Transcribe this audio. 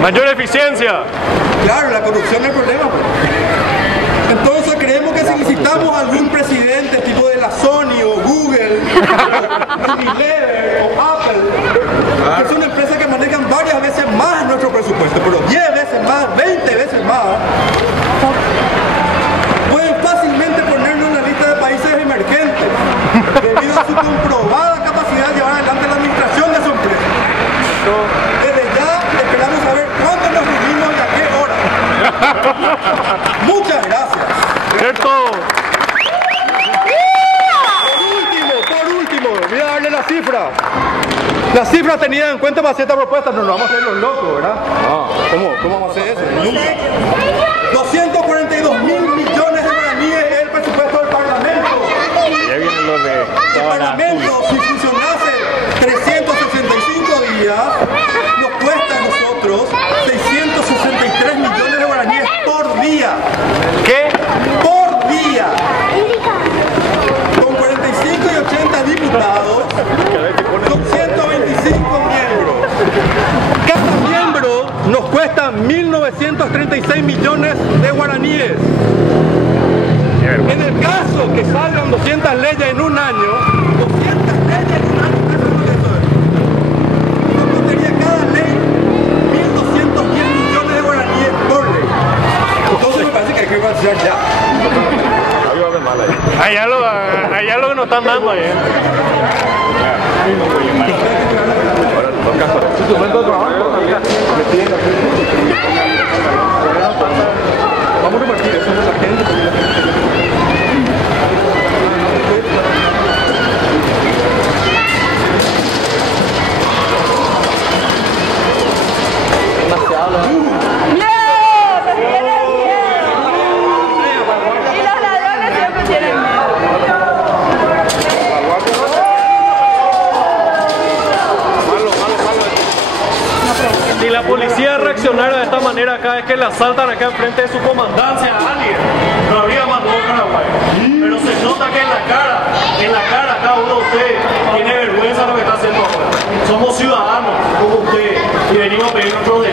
Mayor eficiencia. Claro, la corrupción es el problema, pues. Entonces creemos que si visitamos a algún presidente tipo de la Sony o Google, o Unilever o Apple, que son empresas que manejan varias veces más nuestro presupuesto, pero 10 veces más, 20 veces más, pueden fácilmente ponernos en la lista de países emergentes debido a su comprobada capacidad de llevar adelante la administración de su empresa. Desde ya esperamos saber cuándo nos reunimos y a qué hora. Muchas gracias. ¿Cierto? Por último, voy a darle la cifra. La cifra tenida en cuenta para hacer esta propuesta, no nos vamos a hacer los locos, ¿verdad? ¿Cómo vamos a hacer eso? Nunca. 242 mil millones de guaraníes es el presupuesto del Parlamento. Ya vienen los de El Parlamento, si funcionase 365 días, nos cuesta a nosotros 663 millones de guaraníes por día. ¿Qué? Por día. Con 45 y 80 diputados, son 125 miembros. Cada miembro nos cuesta 1.936 millones de guaraníes. En el caso que salgan 200 leyes en un año, 200 leyes en un año, nos costaría cada ley 1.210 millones de guaraníes por ley. Entonces me parece que hay que avanzar ya. Allá lo que nos están dando ahí. Vamos a repartir eso con la gente. Si la policía reaccionara de esta manera cada vez que le asaltan acá enfrente de su comandancia a alguien, no habría más nuevo Paraguay. Pero se nota que en la cara cada uno de ustedes tiene vergüenza de lo que está haciendo ahora. Somos ciudadanos como ustedes y venimos a pedir nuestros derechos.